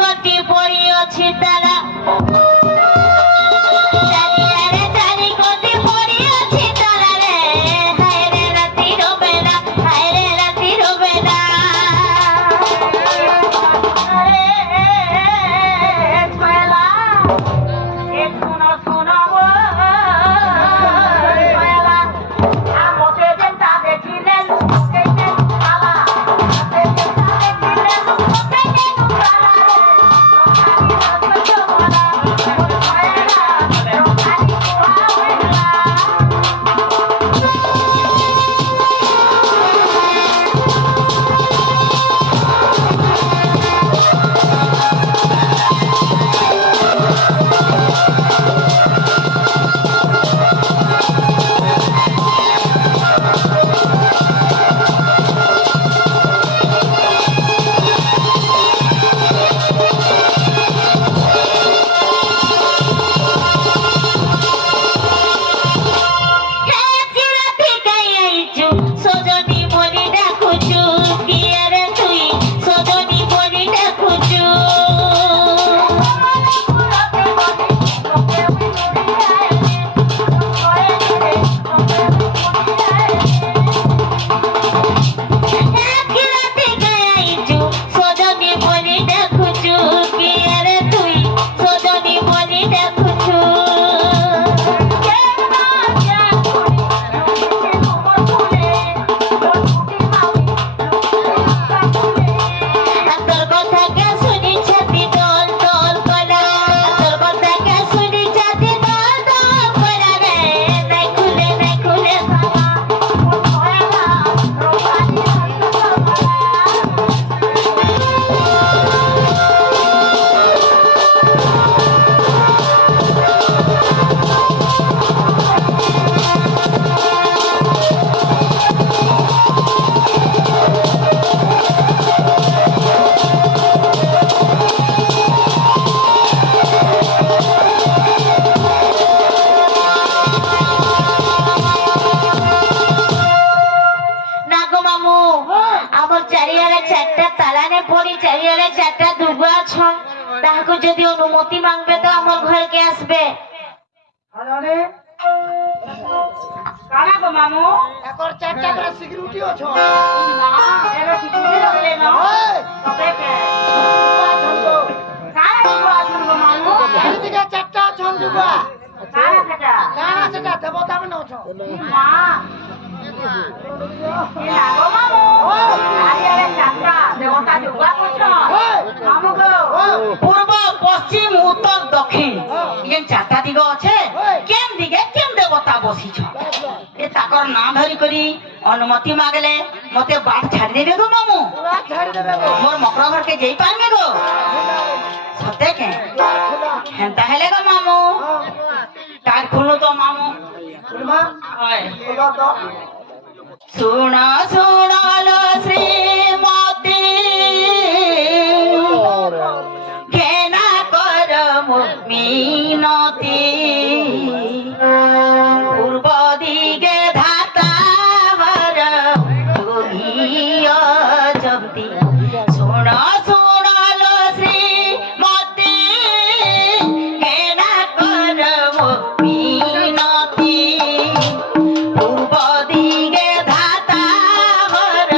গতি পড়িয়াছি তারা যদি অনুমতি মাংবে তো আমার ঘরকে আসবে কানা গো মামু একর চারটা করে সিকিউরিটি আছে না এর সিকিউরিটি লাগলে না তবে কে কানা গো আছন গো মামু এদিকে চারটা আছন দুবা কানা সেটা দেবতা মনে আছো মা এলা গো মামু আরে চারটা দেবতা দুবা আছো মামু গো পূর্ব পশ্চিম উত্তর দক্ষিণ এই চারটা দিগ আছে কেম দিকে কেম দেবতা বসিছ এ তাকর না ধরি করি অনুমতি মাগলে মতে বাট ছাড়ি দেবে গো মামু ছাড়ি দেবে গো মোর মকরা ঘরকে যাই পারবে গো সতে কে হেনতা হেলে গো মামু কার খুলো তো মামু খুলমা হয় খুলো তো শুণ শুণলো শ্রীমতী ঘেনা কর মিনতি পূর্ব দিকে ধাতাবর তুমি অজন্তি শুণ শুণলো শ্রীমতী ঘেনা কর মিনতি পূর্ব দিকে ধাতাবর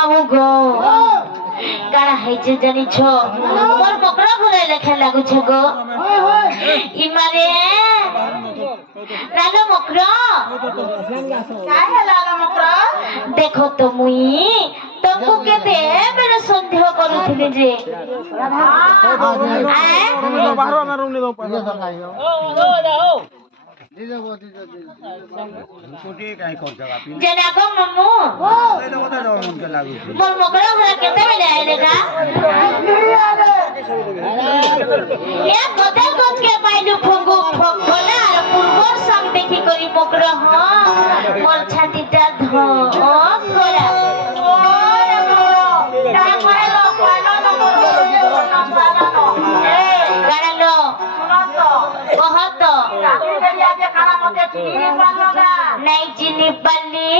মামু গো কারা হয়েছে জানিছ মোর মকড়া ঘুরে লেখা লাগুছে গো ইমারে লালো মকড়া কাহে লালো মকড়া দেখো তো মুই তমু কেতে বেড়ে সন্দেহ করুଥିଲି যে যেন গো মামু মোর মকড়া ঘুরে কেতে বেড়ে আইলে গা এ কতে গছকে পাইলু ফগু ফগনা আর পূর্বর সং দেখি করি মকড়া হ মোর ছাতিটা ধ করা नहीं चिनी पल्ली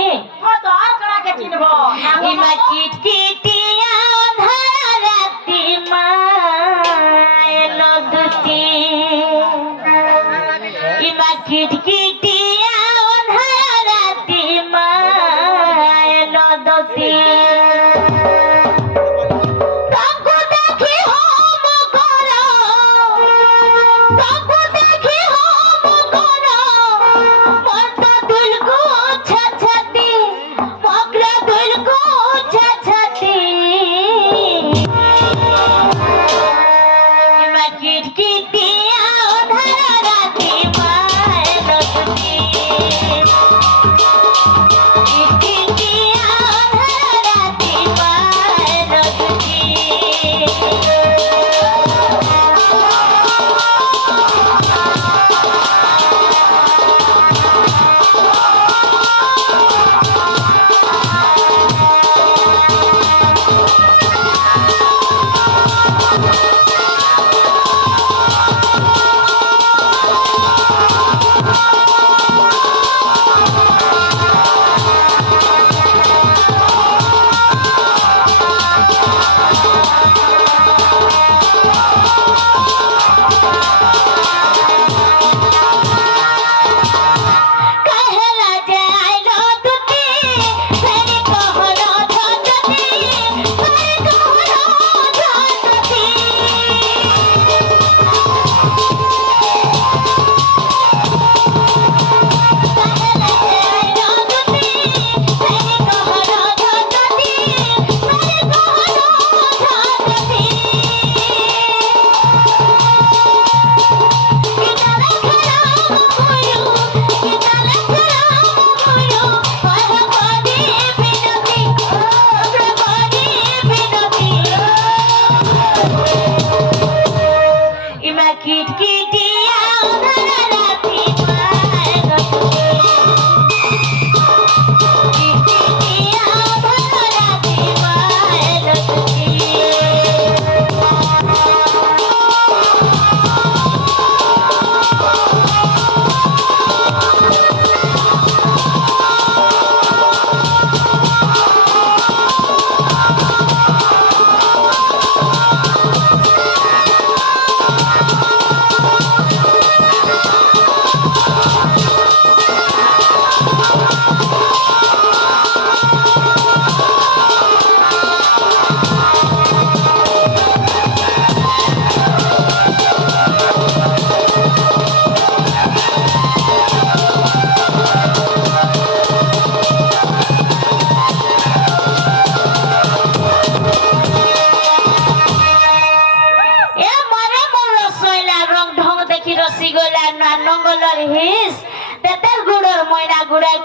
इमा किट किटिया धरा राती मायलो दुती इमा किट किटिया धरा राती मायलो दुती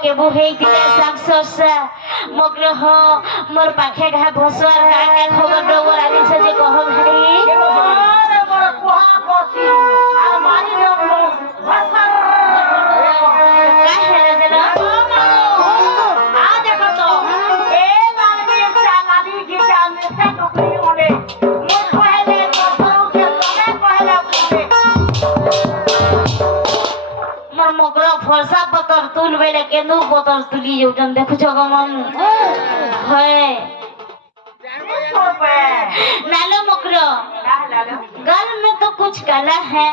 के बुहे दिले सक्सोसा मग्र हो मोर पाखे घा भसर काका खबर डोबर आनी से जे कहो भाई अरे बड़ कुहा कोसी आ मारी दो भसर का है जना आ देखो तो ए लालनी चालानी की जान से टुकड़ी होने मोर पहले भसर के तने पहले मोर मग्र फरसा पतर तुल बेले केनु पतर तुली जोटन देखो जगमन है नालो मकरो गल में तो कुछ काला है।